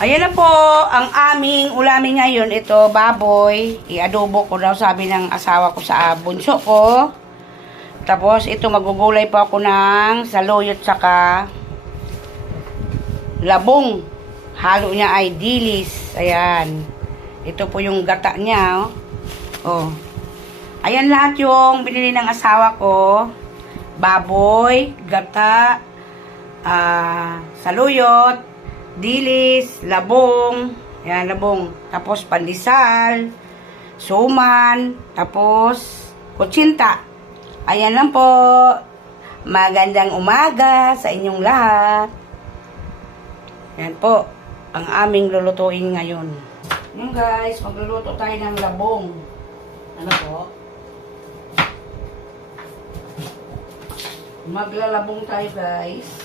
Ayan na po, ang aming ulamin ngayon. Ito, baboy. I-adobo ko daw, sabi ng asawa ko sa bunso ko. Tapos, ito, magugulay po ako ng saluyot saka labong. Halo niya ay dilis. Ayan. Ito po yung gata niya, oh. Oh. Ayan lahat yung binili ng asawa ko. Baboy, gata, ah, saluyot, dilis, labong, yan, labong. Tapos pandesal, suman, tapos kutsinta. Ayan lang po. Magandang umaga sa inyong lahat. Yan po, ang aming lulutuin ngayon. Yan guys, magluluto tayo ng labong. Ano po? Maglalabong tayo guys.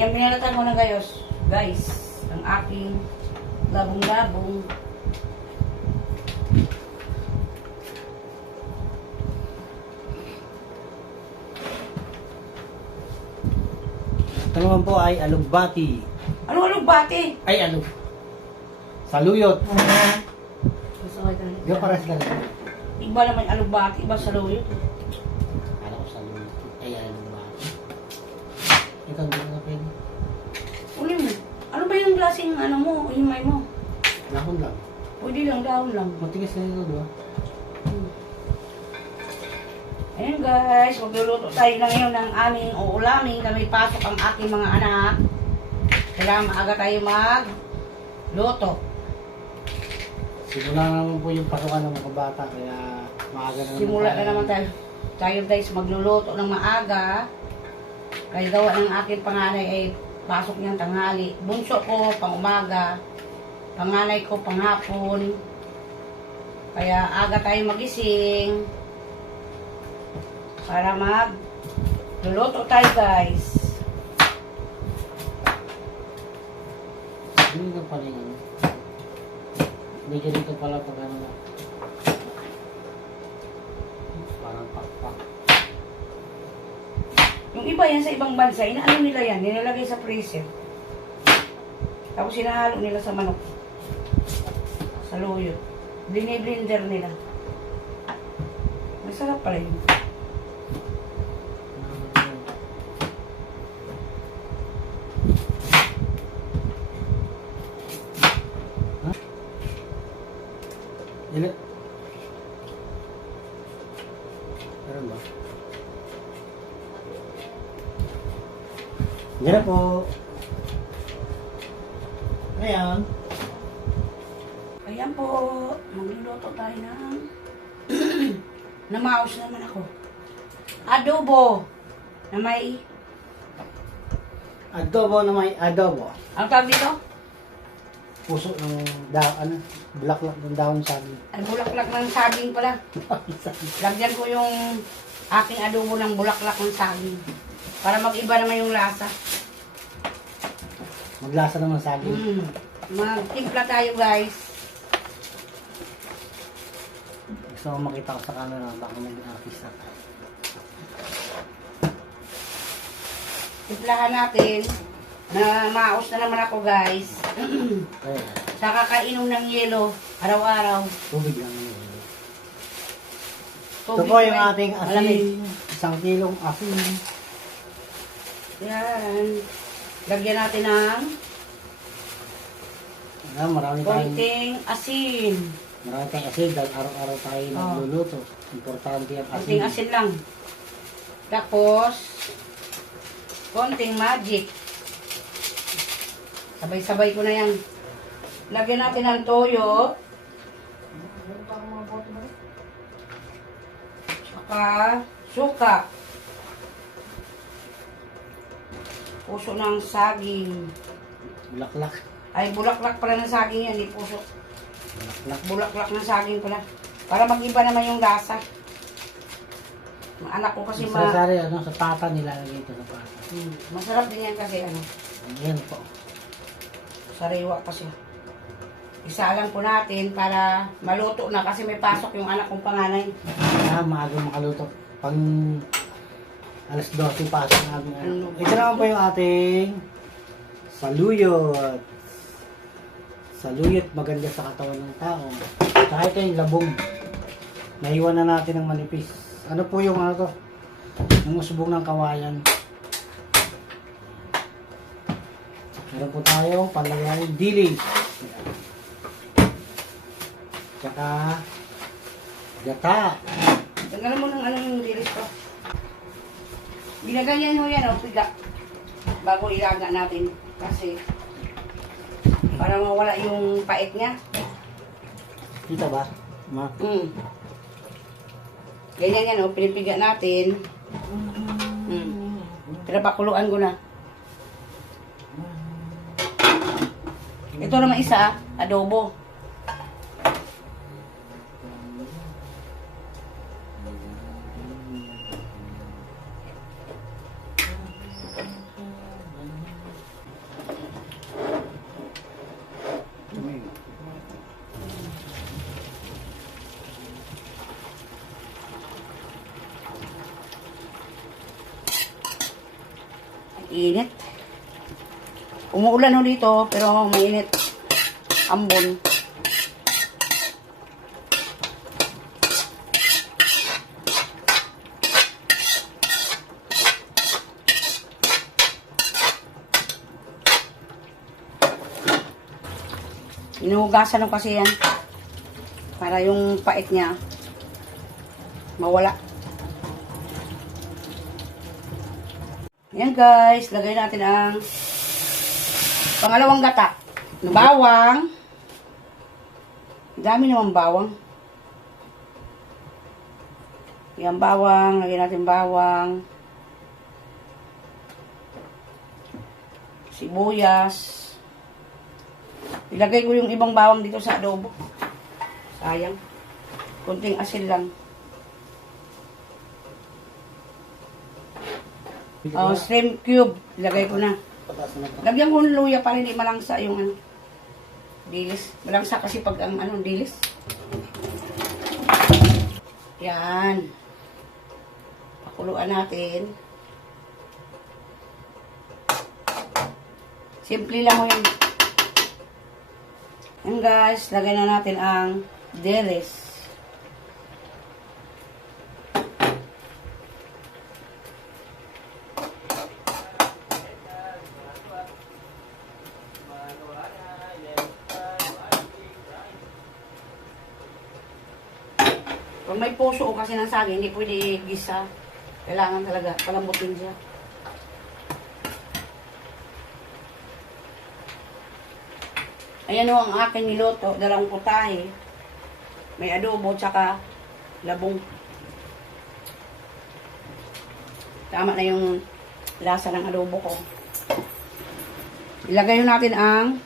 Yan, pinalatan ko na gayos. Guys, ang aking labong-labong. Ito naman po ay alugbati. Ano ano bati? Ay, alug. Saluyot. Masakay ka Di ba pares lang? Iba naman yung alubati, iba sa klaseng ano mo, himay mo? Lahon lang. Pwede lang, dahon lang. Matigas na ito, di ba? Ayan guys, magluluto tayo na ngayon ng aming uulamin na may pasok ang aking mga anak. Kailangan maaga tayo mag luto. Simula naman po yung pasukan ng mga bata, kaya maaga na naman Simula na naman tayo. Tayo guys magluluto ng maaga. Kaya gawa ng aking panganay ay pasok niyang tanghali. Bunso ko pang umaga. Panganay ko pang hapon. Kaya aga tayo magising. Para mag luluto tayo guys. Hindi ka pala ano. Hindi ganito pala pag ano na. Iba yan sa ibang bansa, inaano nila yan, nilalagay sa freezer. Tapos sinahalo nila sa manok. Sa loyo. Blini-blender nila. Masarap pala yun. Ilan? Meron ba? Diyan na po. Ayan. Ayan po, magluluto tayo ng... Namaos naman ako. Adobo. Na may... Adobo na may adobo. Ang tawag dito? Puso ng da ano, bulaklak ng dahon saging. Ay, bulaklak ng saging pala. Lagyan ko yung aking adobo ng bulaklak ng saging. Para mag-iba naman yung lasa. Maglasa naman saging. Mm. Magtimpla tayo guys. Gusto mo makita ko sa camera, baka maging artista ka. Timplahan natin. Na maos na naman ako guys. Sa kakainom ng yelo, araw-araw. Tubig lang yun. Ito po yung ating asin. Isang kilong asin. Yan. Lagyan natin ng Ayan, marami tayong, konting asin. marami tayong asin dahil araw-araw tayo Oh. nagluluto. Importante ang asin. Konting asin lang. Tapos, konting magic. Sabay-sabay ko na yan. Lagyan natin ng toyo. Saka suka. Puso ng saging. Bulaklak. Ay, bulaklak pala ng saging yan, di puso. Laklak. Bulaklak ng saging pala. Para mag-iba naman yung lasa. Anak ko kasi ma... sari, ano, sa pata nilalagay ito sa pata. Hmm, masarap din yan kasi ano, Ayan po. sariwa pa siya. Po natin para maluto na kasi may pasok yung anak kong panganay. Ah, maaga makaluto. Pang alas 12 pasok namin. Ano. Ito naman po yung ating saluyot. Saluyot maganda sa katawan ng tao. Saka ito yung labong. Naiwan na natin ng manipis. Ano po yung ano to? Yung usbong ng kawayan. Meron po tayong palayang dili. Tsaka gata. Tanggalan mo ng ano yung dilis ko. Binaganyan mo yan, oh, piga. Bago ilaga natin. Kasi, para mawala yung pait niya. Kita ba? Ma. Mm. Ganyan yan, oh, pinipiga natin. Mm. Pinapakuluan ko na. Ito naman isa, adobo. Init. Umuulan ho dito, pero mainit. Ambon. Inuhugasan ko kasi yan. Para yung pait niya mawala. Yan guys, lagay natin ang pangalawang gata. Bawang. Dami naman bawang. Yan bawang, lagay natin bawang. Sibuyas. Ilagay ko yung ibang bawang dito sa adobo. Sayang. Kunting asin lang. Oh, shrimp cube. Ilagay ko na. Lagyan ko ng luya para hindi malangsa yung ano. Dilis. Malangsa kasi pag ang ano, dilis. Yan. Pakuluan natin. Simple lang mo yun. Yan guys, lagay na natin ang dilis. Pag may puso o kasi ng saging, hindi pwede gisa. Kailangan talaga palambutin siya. Ayan o ang aking niluto, dalawang putahe. May adobo, tsaka labong. Tama na yung lasa ng adobo ko. Ilagay natin ang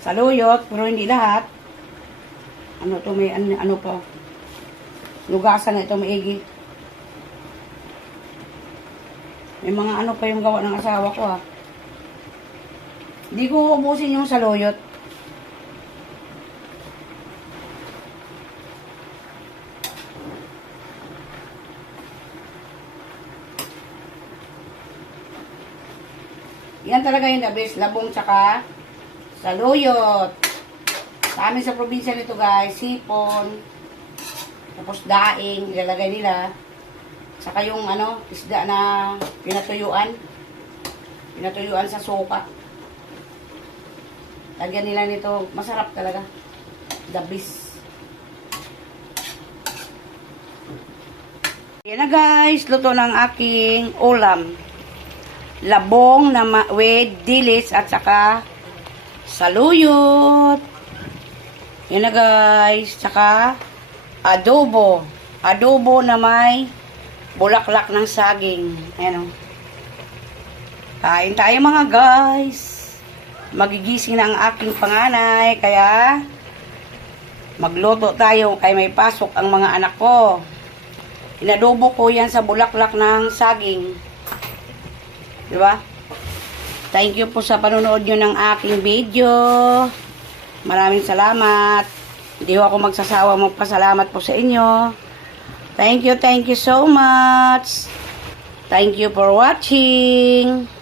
saluyot, pero hindi lahat. Ano to, may ano, ano pa. Lugasan na ito maigi. May mga ano pa yung gawa ng asawa ko ha. Hindi ko ubusin yung saluyot. Yan talaga yung the. Labong tsaka saluyot. Sa amin sa probinsya nito guys, sipon. Tapos daing, ilalagay nila. Saka yung ano, isda na pinatuyuan. Pinatuyuan sa suka. Lagyan nila nito, masarap talaga. The best. Yan na guys, luto ng aking ulam. Labong na with dilis at saka saluyot. Yan na guys, tsaka adobo. Adobo na may bulaklak ng saging. Ayan o. Kain tayo mga guys. magigising na ang aking panganay, kaya magluto tayo kay may pasok ang mga anak ko. Inadobo ko yan sa bulaklak ng saging. Di ba? Thank you po sa panonood nyo ng aking video. Maraming salamat. Hindi ako magsasawa magpasalamat po sa inyo. Thank you, thank you so much. Thank you for watching.